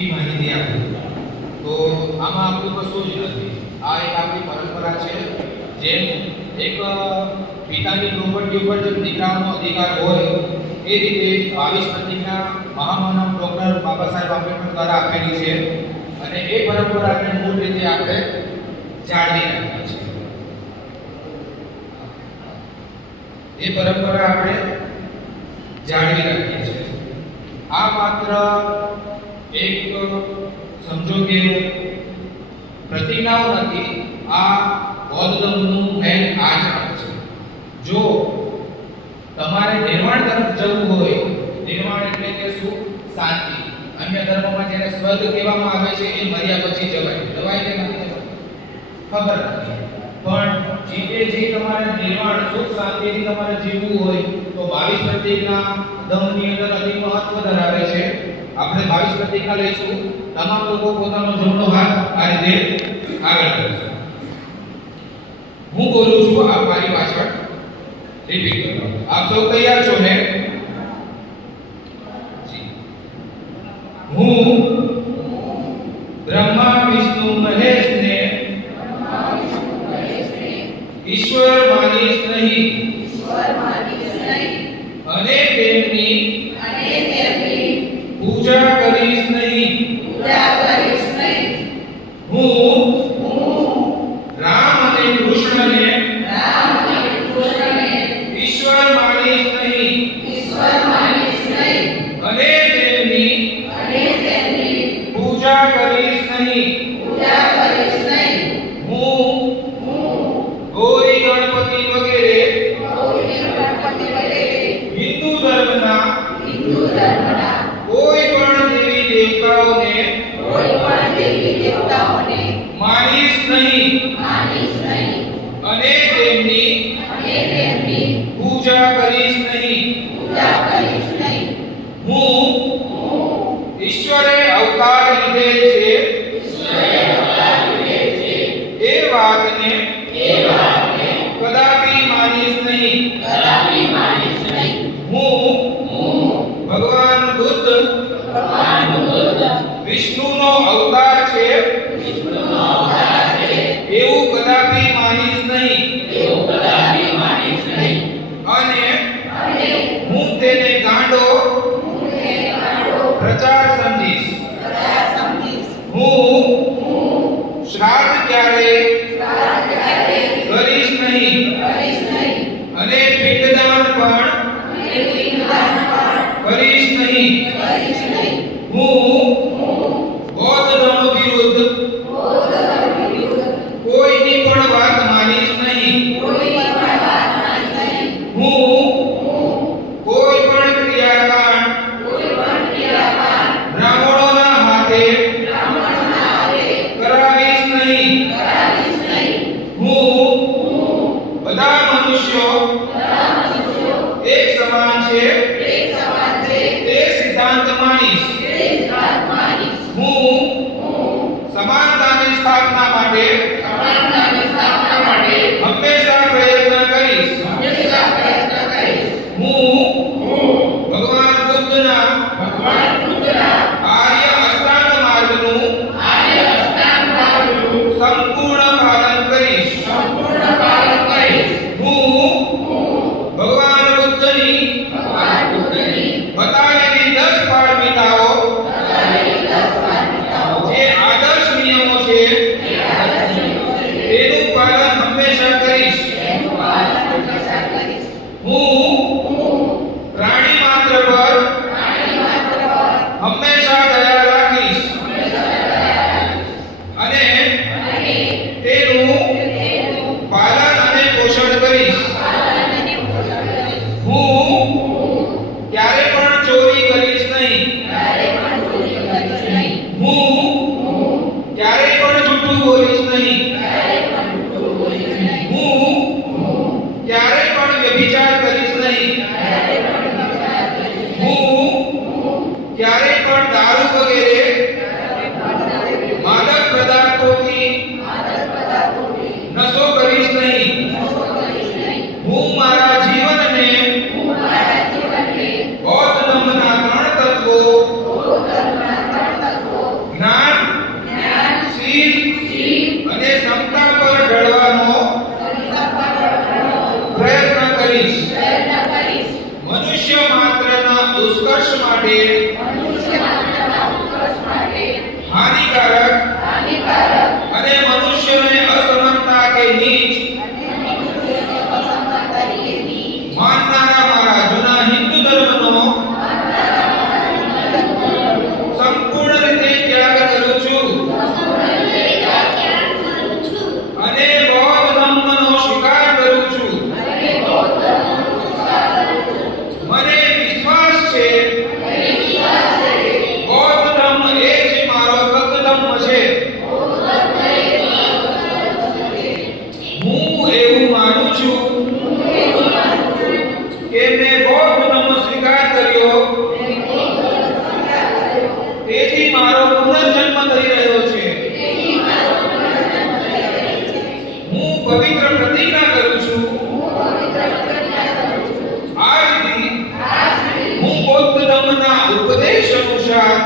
ઈ માહિતી આપું તો આમાં આપણું કશું જ નથી. આ એક આપણી પરંપરા છે. જેમ એક પિતાની પ્રોપર્ટી ઉપર જે દીકરાનો અધિકાર હોય એ રીતે 22 પ્રતિજ્ઞા મહામાનવ ડોક્ટર બાબા સાહેબ આંબેડકર દ્વારા આપેલી છે અને એ પરંપરાને મૂળ રીતે આપણે જાળવી રાખીએ છીએ. એ પરંપરા આપણે જાળવી રાખીએ છીએ. આ માત્ર એક સમજો કે પ્રતિજ્ઞાઓ નથી, આ બૌદ્ધ ધર્મનું મેન આચરણ છે. જો તમારે નિર્વાણ તરફ જવું હોય, નિર્વાણ એટલે કે શું? શાંતિ. અન્ય ધર્મોમાં જેને સ્વર્ગ કહેવામાં આવે છે એ મર્યા પછી જવાય કે નથી ખબર નથી. પણ જીતે તમારે નિર્વાણ સુખ શાંતિથી તમારે જીવવું હોય તો 22 પ્રતિજ્ઞા ધર્મની અંદર અતિ મહત્વ ધરાવે છે. આપણે 22 પ્રતિજ્ઞા લઈશું. તમામ લોકો પોતાનો જમણો હાથ આ રીતે આગળ કરશે. હું બોલું છું, આપ મારી પાછળ રિપીટ કરો. આપ સૌ તૈયાર છો ને? જી. હું બ્રહ્મા વિષ્ણુ મહેશને ઈશ્વર માનીશ નહીં અને તેમની પૂજા કરીશ નહીં. હું રામ અને કૃષ્ણને ઈશ્વર માનીશ નહીં અને તેમની પૂજા કરીશ નહીં. હું ગૌરી ગણપતિ વગેરે હિન્દુ ધર્મના કોઈ પણ દેવી દેવતાઓને માનીશ નહીં અને તેમની પૂજા કરીશ નહીં. હું ઈશ્વરે અવતાર લીધેલ છે એ વાતને કદાપી માનીશ નહીં. હું ભગવાન બુદ્ધ વિષ્ણુનો અવતાર છે એવું કદાપી માનીશ નહીં. અને હું તેને ગાંડો પ્રચાર સમજીશ. હું શ્રાદ્ધ ક્યારે કરીશ નહીં અને પિંડદાન પણ કરીશ નહીં. હું બૌદ્ધ ધર્મ મારો પુનર્જન્મ થઈ રહ્યો છે. હું પવિત્ર પ્રતિજ્ઞા કરું છું. આજથી હું બૌદ્ધ ધર્મના ઉપદેશ અનુસાર